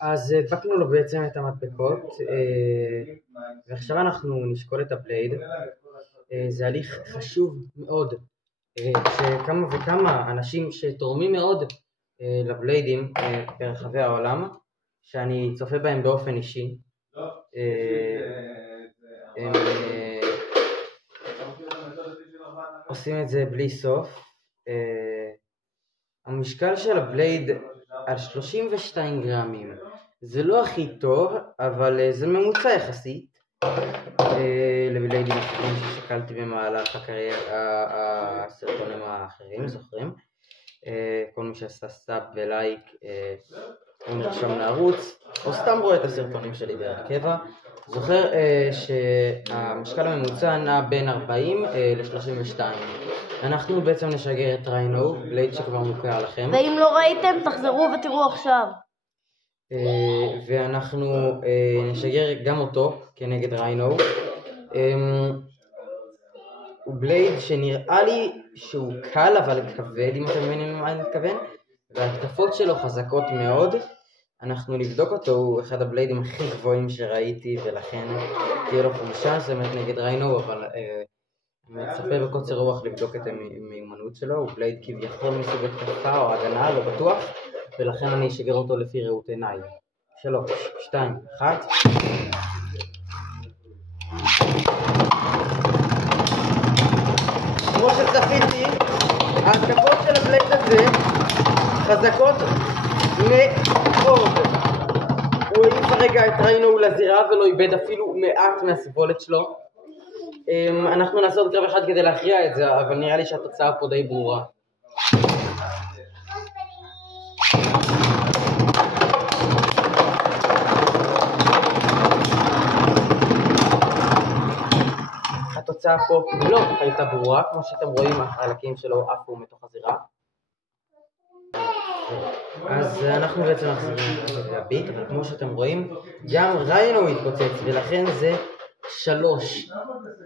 אז הדבקנו לו בעצם את המדבקות, ועכשיו אנחנו נשקול את הבלייד. זה הליך חשוב מאוד, שכמה וכמה אנשים שתורמים מאוד לבליידים ברחבי העולם, שאני צופה בהם באופן אישי, הם עושים את זה בלי סוף. המשקל של הבלייד על 32 גרמים, זה לא הכי טוב, אבל זה ממוצע יחסית לבליידים אחרים ששקלתי במהלך הסרטונים האחרים, זוכרים? כל מי שעשה סאב ולייק או נרשם לערוץ או סתם רואה את הסרטונים שלי דרך קבע, זוכר שהמשקל הממוצע נע בין 40 ל-32. אנחנו בעצם נשגר את ריינו, בלייד שכבר מוכר לכם. ואם לא ראיתם, תחזרו ותראו עכשיו. ואנחנו נשגר גם אותו כנגד ריינו. הוא בלייד שנראה לי שהוא קל אבל כבד, אם אתם מבינים מה אני מתכוון, וההתקפות שלו חזקות מאוד. אנחנו נבדוק אותו, הוא אחד הבליידים הכי גבוהים שראיתי, ולכן תהיה לו חומשה, זאת אומרת נגד ריינו, אבל אני מצפה בקוצר רוח לבדוק את המיומנות שלו. הוא בלייד כביכול מסוג התקפה או הגנה, לא בטוח, ולכן אני אשגר אותו לפי ראות עיניי. 3, 2, 1. כמו שצפיתי, ההתקפות של הבלייד הזה חזקות מאוד. הוא העיף הרגע את ריינו לזירה ולא איבד אפילו מעט מהסיבולת שלו. אנחנו נעשה עוד קרב אחד כדי להכריע את זה, אבל נראה לי שהתוצאה פה די ברורה. התוצאה פה לא הייתה ברורה, כמו שאתם רואים החלקים שלו עפו מתוך הזירה. אז אנחנו בעצם מחזירים את הביט, אבל כמו שאתם רואים גם ריינו התפוצץ, ולכן זה 3,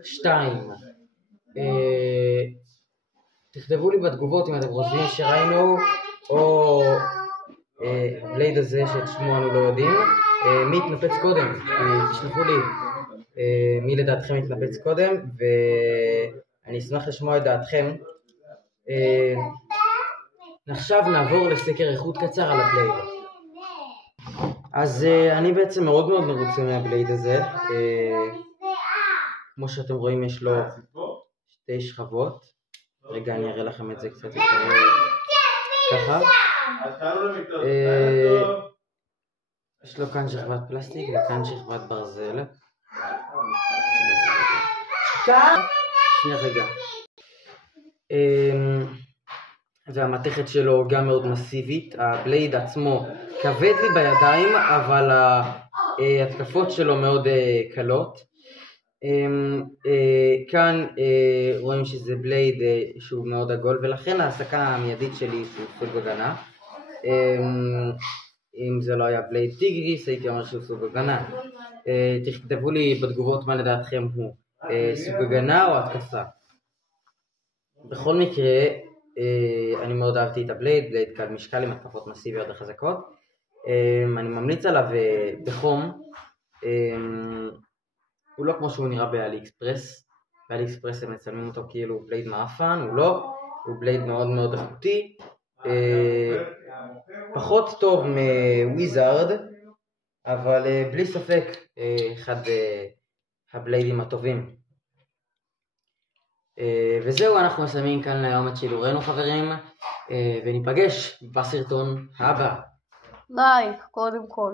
2. תכתבו לי בתגובות אם אתם חושבים שריינו או בלייד הזה שאת שמו אנו לא יודעים, מי התנפץ קודם. תשלחו לי מי לדעתכם התנפץ קודם, ואני אשמח לשמוע את דעתכם. עכשיו נעבור לסקר איכות קצר על הבלייד. אז אני בעצם מאוד מאוד מרוצה מהבלייד הזה. כמו שאתם רואים יש לו 2 שכבות. רגע אני אראה לכם את זה קצת יותר ככה. יש לו כאן שכבת פלסטיק וכאן שכבת ברזל. שנייה רגע. והמתכת שלו גם מאוד מסיבית. הבלייד עצמו כבד לי בידיים, אבל ההתקפות שלו מאוד קלות. כאן רואים שזה בלייד שהוא מאוד עגול, ולכן ההעסקה המיידית שלי שהוא סוג הגנה. אם זה לא היה בלייד טיגריס הייתי אומר שהוא סוג הגנה. תכתבו לי בתגובות מה לדעתכם הוא סוג הגנה או התקפה. בכל מקרה אני מאוד אהבתי את הבלייד, בלייד קל משקל עם התקפות מסיביות וחזקות. אני ממליץ עליו בחום. הוא לא כמו שהוא נראה באלי אקספרס. באלי אקספרס הם מצלמים אותו כאילו בלייד מאפן, הוא לא. הוא בלייד מאוד מאוד איכותי. פחות טוב מוויזארד, אבל בלי ספק אחד הבליידים הטובים. וזהו, אנחנו מסיימים כאן היום את שידורנו חברים, וניפגש בסרטון הבא. לייק קודם כל.